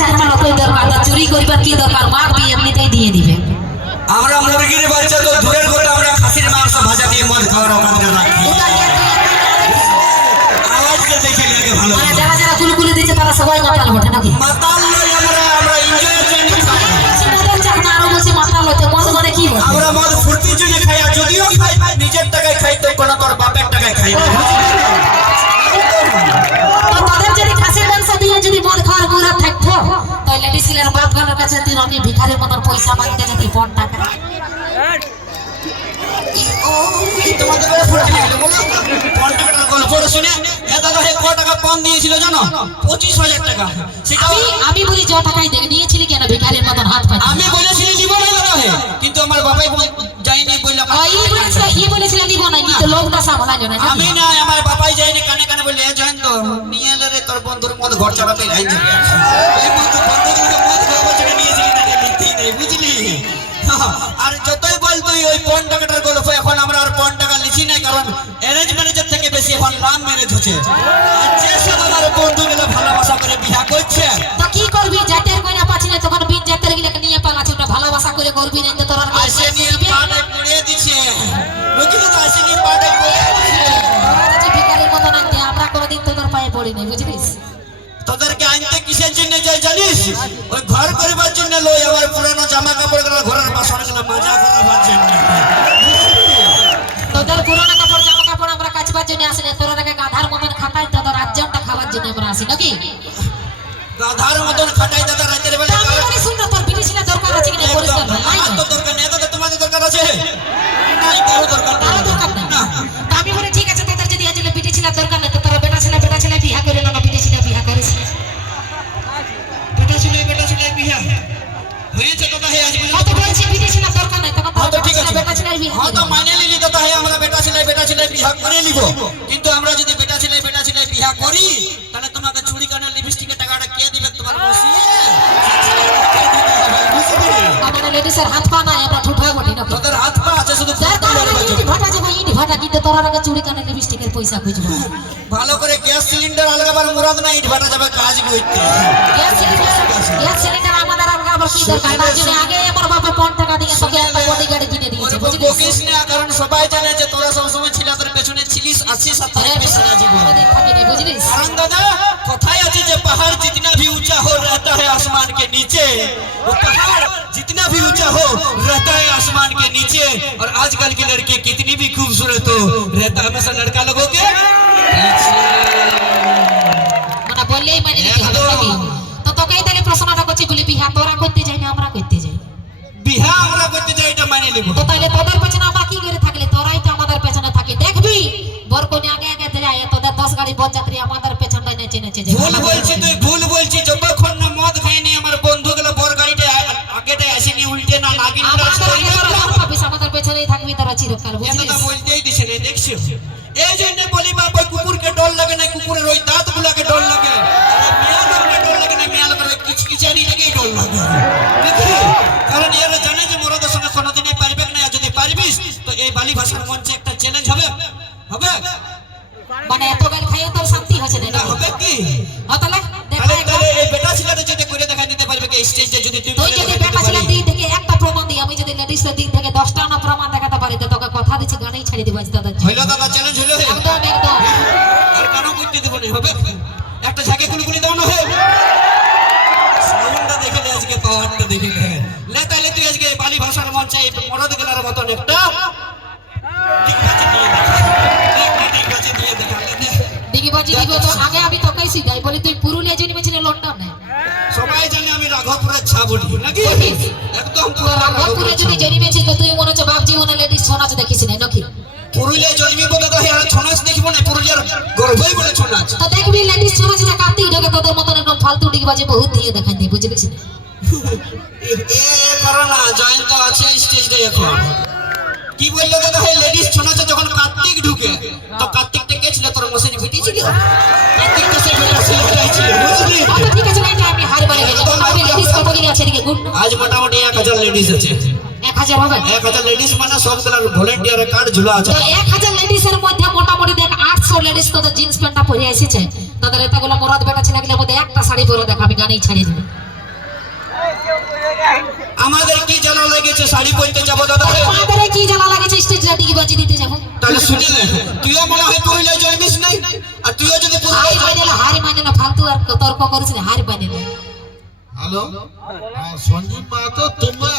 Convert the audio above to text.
চারখানা লোকই দরকার, তা চুরি করবার কি দরকার, মারবি এমনিতেই দিয়ে দিবে। আমরা মুরগির বাচ্চা তো দূরের কথা, আমরা খাসির মাংস ভাজা দিয়ে মদ খাওয়ার অকাজটা রাখি। আওয়াজকে দেখে লাগে ভালো। মানে যারা যারা কুলকুলি দিচ্ছে তারা সবাই মাতাল বটে নাকি? মাতাল নই আমরা এনজয়ের জন্য খাই। মদের চাকনা আরো বলছে মাতাল হতে, মদ মানে কি বলে? আমরা মদ ফুর্তির জন্য খাই, আর যদিও খাই নিজের টাকায় খাই তো কোনো তোর বাপের টাকায় খাই না। তাদের যদি খাসির মাংস দিয়ে যদি মদ খাওয়ার মুরাদ থাকতো তাই লেডিস ছেলের বাপ গানের কাছে তুই রনি ভিখারির মতন পয়সা মাগতে যেতি 5 টাকা। তোমাদের বড় ফুর্তি লাগলো বলো, 5 টাকার গল্প শুনে এ দাদা হে কত টাকা কম দিয়েছিল জানো? 25,000 টাকা। সেটা আমি বলি য টাকাই দেবে নিয়েছিলি কেন ভিখারির মতন হাত পাই? আমি বলেছিলি দিব না দাদা হে, কিন্তু আমার বাবাই যায়নি বললাম। ই বলেছিল দিব না, কিন্তু লোকটা সামলাইলো না। আমি না, আমার বাবাই যায়নি, কানে কানে বললে এ জয়ন্ত নিয়ে এলে রে তোর বন্ধুর মদ ঘর চালাতে লাইন যাবে। এই বন্ধুগুলোকে মদ খাওয়াবার জন্য নিয়েছিলি না, লিখতেই নেই বুঝলি। আর যতই বল তুই ওই 5 টাকাটার গল্প, এখন আমরা আর 5 টাকা লিখি নাই, কারণ অ্যারেঞ্জ ম্যারেজের থেকে বেশি এখন লাভ ম্যারেজ হচ্ছে। আর যেসব আমার বন্ধুগুলো ভালোবাসা করে বিয়া করছে, তো কি করবি? জাতের কইনা পাচ্ছি না, তখন বিন জাতের গিলাকে নিয়ে পালাচ্ছে, ওটা ভালোবাসা করে করবি না তো তোর আর আসে নিয়ে পাড়ে পড়িয়ে দিচ্ছে। বুঝলি তো, আসে নিয়ে পাড়ে পড়িয়ে দিচ্ছে। ভিখারির মতন আনতে আমরা কোনোদিন তোদের পায়ে পড়ি নাই, বুঝলিস? তোদেরকে আনতে কিসের জন্য যাই জানিস? ওই ঘর করবার জন্য লই, আমার পুরানো জামা কাপড় গুলো ঘরের বাসন গুলো মাজা করাবার জন্য। তোদের পুরোনো কাপড় জামা কাপড় আমরা কাচবার জন্য আসি না, তোরা নাকি গাধার মতন খাটাই তোদের রাজ্যটা খাওয়ার জন্য আমরা আসি নাকি? গাধার মতন খাটাই দাদা রাতের বেলা। আমি বলি শুন না, তোর বিটি ছিল দরকার আছে কিনা পরিষ্কার নাই? আমার তো দরকার নেই দাদা, তোমাদের দরকার আছে? নাই, কারো দরকার নেই। তারও দরকার নাই। তা আমি বলি ঠিক আছে, তোদের যদি আজকে বিটি ছিল দরকার নেই, তো তোরা বেটা ছেলে বিয়া করে না, বিটি ছিল বিয়া করিস। বেটা ছেলে বিয়া হয়েছে দাদা হে আজ পর্যন্ত। কত বলছি বিটি ছিল দরকার নাই, তখন হ্যাঁ তো ঠিক আছে, বেটা ছেলে বিয়া হ্যাঁ তো মানে নিলি দাদা হে, আমরা বেটা ছেলে বিয়া করে নিব। কিন্তু আমরা যদি বেটা ছেলে বিয়া করি, তাহলে তোমাকে চুড়ি কানের লিপস্টিকের টাকাটা কে দিবে? তোমার বসিয়ে আমাদের লেডিসের হাত পা নাই, আমরা ঠুঠা বটি না। তোদের হাত পা আছে শুধু ইট ভাটা যে ভাই, ইট ভাটা কিন্তু তোরা নাকি চুরি কানে লিপস্টিকের পয়সা খুঁজবো। ভালো করে গ্যাস সিলিন্ডার আলগাবার মুরাদ নাই, ইট ভাটা যাবে কাজ করতে। গ্যাস সিলিন্ডার আমাদের আলগাবার কি দরকার? তার জন্য আগে আমার বাবা 5 টাকা দিয়ে তোকে একটা বডিগার্ড কিনে দিয়েছে, বুঝলি? বকিস না, কারণ সবাই জানে যে তোরা সবসময় ছিলাদের পেছনে ছিলিস, আছিস আর তারা বেশ সারা জীবন। বুঝলিস? কারণ দাদা কথাই আছে যে पहाड़ जितना भी ऊंचा हो रहता है आसमान के नीचे, वो पहाड़ जितना भी ऊंचा हो रहता है आसमान के नीचे। और आजकल की लड़की कितनी भी खूबसूरत हो, रहता हमेशा लड़का लोगों के पीछे। মানে বললেই মানে নিতে হবে নাকি? তো তোকে তাহলে প্রশ্নটা করছি, বলি বিহা তোরা করতে যাই না আমরা করতে যাই? বিহা আমরা করতে যাই, এটা মানে নেব। তো তাহলে তোদের পেছনে আমরা কি করে থাকলে, তোরাই তো আমাদের পেছনে থাকি। দেখবি বরকনে আগে যায়, তোদের 10 গাড়ি বরযাত্রী আমাদের পেছনটায় নেচে যায়। ভুল বলছি তুই, ভুল বলছি। যতক্ষণ না মদ খাইনি আমার বন্ধুগুলো বর গাড়িতে আগেতে আসেনি, উল্টে না লাগিন আমাদের পেছনেই থাকবি তোরা চিরকাল, বুঝলি? এটা বলতেই দিছে না, দেখছো? এই জন্য বলি বাপ, ওই কুকুরকে ডর লাগে না, কুকুরের ওই দাঁত গুলাকে ডর লাগে। আর মেয়া লোককে ডর লাগে না, মেয়া লোকের ওই কিচকিচানি লেগেই ডর লাগে, বুঝলি? কারণ এরা জানে যে মরদের সঙ্গে কোনোদিনই পারবে না। আর যদি পারবিস তো এই বালি ভাষার মঞ্চে একটা চ্যালেঞ্জ হবে। মানে এত গাল খাইয়ে তোর শান্তি হচ্ছে না, হবে কি? তাহলে তাহলে এই বেটা ছেলেদের যদি করে দেখা দিতে পারবে কি স্টেজে? যদি তুই যদি বেটা ছেলের দিক থেকে একটা প্রমাণ দিই, আমি যদি লেডিসের দিক থেকে 10টা না প্রমাণ দেখাতে পারি, তো তোকে কথা দিচ্ছি গানেই ছেড়ে দিব দাদা। হইলো দাদা, চ্যালেঞ্জ হইলো। একদম একদম। আর কেন করতে দেব না? হবে একটা ঝাঁকে কুলকুলি দাও না, হবে সাউন্ডটা দেখে নে, আজকে পাওয়ারটা দেখে নে। লে তাহলে তুই আজকে বালি ভাষার মঞ্চে এই মরদ গেলার মতন একটা দিগি বাজি দিব। তো আগে আমি তোকেই শিখাই, বলি তুই পুরুলিয়া জন্মেছিলি লন্ডন না? সবাই জানে আমি রাঘবপুরের ছাবড়ি নাকি? একদম রাঘবপুরে যদি জন্মেছিস তো তুই মনে হচ্ছে বাপ জীবনে লেডিস ছনাচ দেখিস না নাকি? পুরুলিয়া জন্মিব দাদা, আর ছনাচ দেখবো না? পুরুলিয়ার গর্বই বলে ছনাচ। তো দেখবি লেডিস ছনাচ যা কাঁদতেই ঢোকে, তোদের মতন একদম ফালতু ডিগি বাজি বহুত দিয়ে দেখাই দিই, বুঝলিস? এ করো না, জয়ন্ত আছে স্টেজে এখন। কি বললো দাদা, হে লেডিস ছনাচে যখন কার্তিক ঢুকে, তো কার্তিকটা কে ছিল? তোর মশাই বেটি ছিল। কার্তিক তো সেই বেটা ছিল, বুঝলি? ঠিক আছে, না আমি হার মারি গেছি। আমি লেডিস কতগুলি আছে এদিকে গুণ? আজ মোটামুটি 1000 লেডিস আছে। 1000 হবে? 1000 লেডিস মানে সবগুলোর ভলান্টিয়ার কার্ড ঝুলা আছে। তো 1000 লেডিসের মধ্যে মোটামুটি দেখ 800 লেডিস তোদের জিন্স প্যান্টটা পরে এসেছে। তাদের এতগুলো মরদ বেটা ছেলেগুলোর মধ্যে একটা শাড়ি পরে দেখ, আমি গানেই ছাড়িয়ে দেব। আমাদের কি জানা লেগেছে শাড়ি পরতে যাবো দাদা আমাদের কি জানা লাগেছে স্টেজ লাটিকে বাজি দিতে যাবো তাহলে শুনি না তুইও মনে হয় পহিলা জন্মিস নাই আর তুইও যদি হারি মানে না হারি মানে না ফালতু আর তর্ক করিস না হারি মানে না হ্যালো সঞ্জীব মাহাতো তোমরা